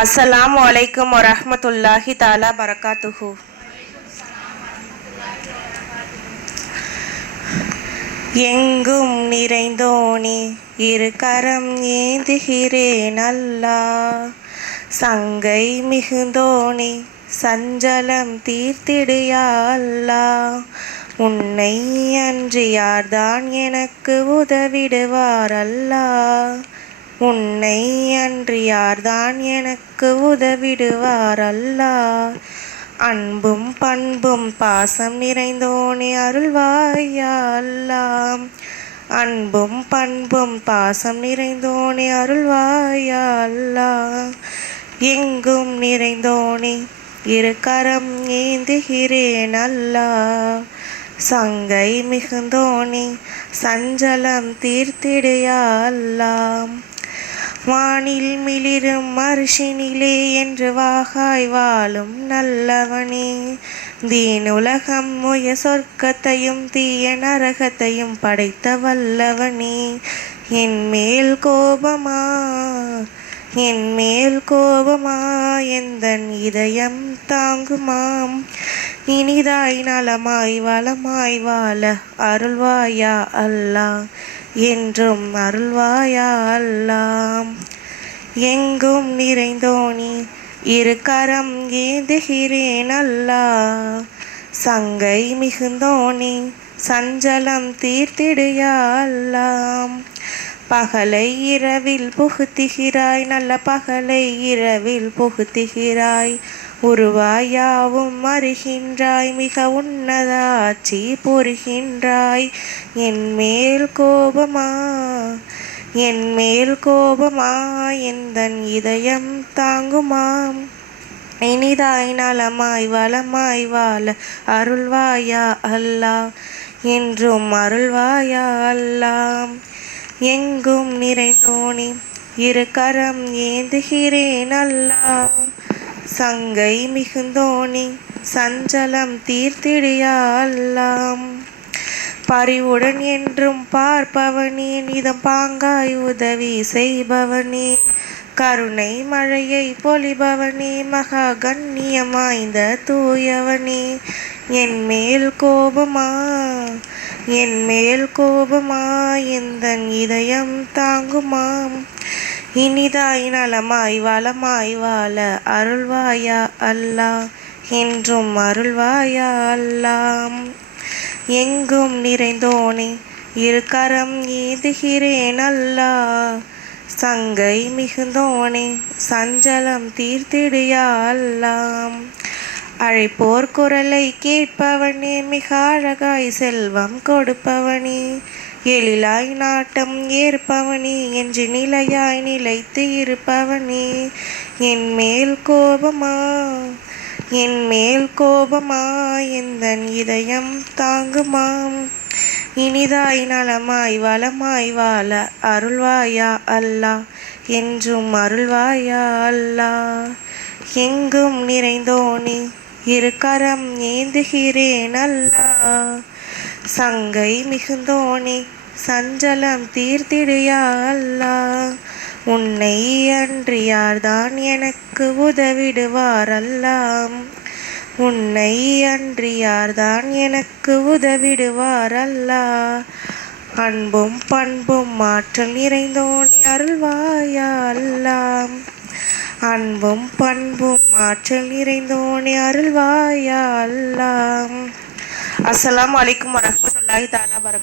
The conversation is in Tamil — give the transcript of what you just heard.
அஸ்ஸலாமு அலைக்கும் வரஹ்மத்துல்லாஹி தஆலா பரகாத்துஹு. எங்கும் நிறைந்தோனே இரு கரம் ஏந்துகிறேன் அல்லாஹ். சங்கை மிகுந்தோனே சஞ்சலம் தீர்த்திடு யா அல்லாஹ். உன்னை அன்றி யார்தான் எனக்கு உதவிடுவார் அல்லாஹ். உன்னை அன்றி யார்தான் எனக்கு உதவிடுவார் அல்லாஹ். அன்பும் பண்பும் பாசம் நிறைந்தோனே அருள்வாய் யா அல்லாஹ். அன்பும் பண்பும் பாசம் நிறைந்தோனே அருள்வாய் யா அல்லாஹ். எங்கும் நிறைந்தோனே இரு கரம் ஏந்துகிறேன் அல்லாஹ். சங்கை மிகுந்தோனே சஞ்சலம் தீர்த்திடு யா அல்லாஹ். வானில் மிளிரும் அரிசினிலே என்று வாகாய் வாழும் நல்லவனே. தீனுலகம் முய சொர்க்கத்தையும் தீய நரகத்தையும் படைத்த வல்லவனே. என் மேல் கோபமா என் மேல் கோபமா எந்தன் இதயம் தாங்குமாம். இனிதாய் நலமாய் வளமாய் வாழ அருள்வாயா அல்லாஹ். என்றும் அருள்வாயா அல்லாஹ். எங்கும் நிறைந்தோனே இரு கரம் ஏந்துகிறேன் அல்லாஹ். சங்கை மிகுந்தோனே சஞ்சலம் தீர்த்திடு யா அல்லாஹ். பகலை இரவில் புகுத்துகிறாய் நல்ல பகலை இரவில் புகுத்துகிறாய். உருவாயாவும் அறிகின்றாய் மிக உன்னத ஆட்சி புரிகின்றாய். என் மேல் கோபமா என் மேல் கோபமா எந்தன் இதயம் தாங்குமாம். இனிதாய் நலமாய் வளமாய் வாழ அருள்வாயா அல்லாஹ். என்றும் அருள்வாயா அல்லாஹ். எங்கும் நிறைந்தோனே இரு கரம் ஏந்துகிறேன் அல்லாஹ். சங்கை மிகுந்தோனே சஞ்சலம் தீர்த்திடு யா அல்லாஹ். பரிவுடன் என்றும் பார்ப்பவனே நிதம் பாங்காய் உதவி செய்பவனே. கருணை மழையை பொழிபவனே மகா கண்ணியம் வாய்ந்த தூயவனே. என் மேல் கோபமா என் மேல் கோபமா எந்தன் இதயம் தாங்குமாம். இனிதாய் நலமாய் வளமாய் வாழ அருள்வாயா அல்லாஹ். என்றும் அருள்வாயா அல்லாஹ். எங்கும் நிறைந்தோனே இரு கரம் ஏந்துகிறேன் அல்லாஹ். சங்கை மிகுந்தோனே சஞ்சலம் தீர்த்திடு யா அல்லாஹ். அழைப்போர் குரலை கேட்பவனே மிக அழகாய் செல்வம் கொடுப்பவனே. எழிலாய் நாட்டம் ஏற்பவனே என்று நிலையாய் நிலைத்து இருப்பவனே. என் மேல் கோபமா என் மேல் கோபமா எந்தன் இதயம் தாங்குமாம். இனிதாய் நலமாய் வளமாய் வாழ அருள்வாயா அல்லாஹ். என்றும் அருள்வாயா அல்லாஹ். எங்கும் நிறைந்தோனே இரு கரம் ஏந்துகிறேன் அல்லாஹ். சங்கை மிகுந்தோனே சஞ்சலம் தீர்த்திடு யா அல்லாஹ். உன்னை அன்றி யார்தான் எனக்கு உதவிடுவார் அல்லாஹ். உன்னை அன்றி யார்தான் எனக்கு உதவிடுவார் அல்லாஹ். அன்பும் பண்பும் ஆற்றல் நிறைந்தோனே அருள்வாயா அல்லாஹ். அன்பும் பண்பும் ஆற்றல் நிறைந்தோனே அருள்வாயா அல்லாஹ். அஸ்ஸலாமு அலைக்கும் வரஹ்மத்துல்லாஹி தஆலா பரகாத்துஹு.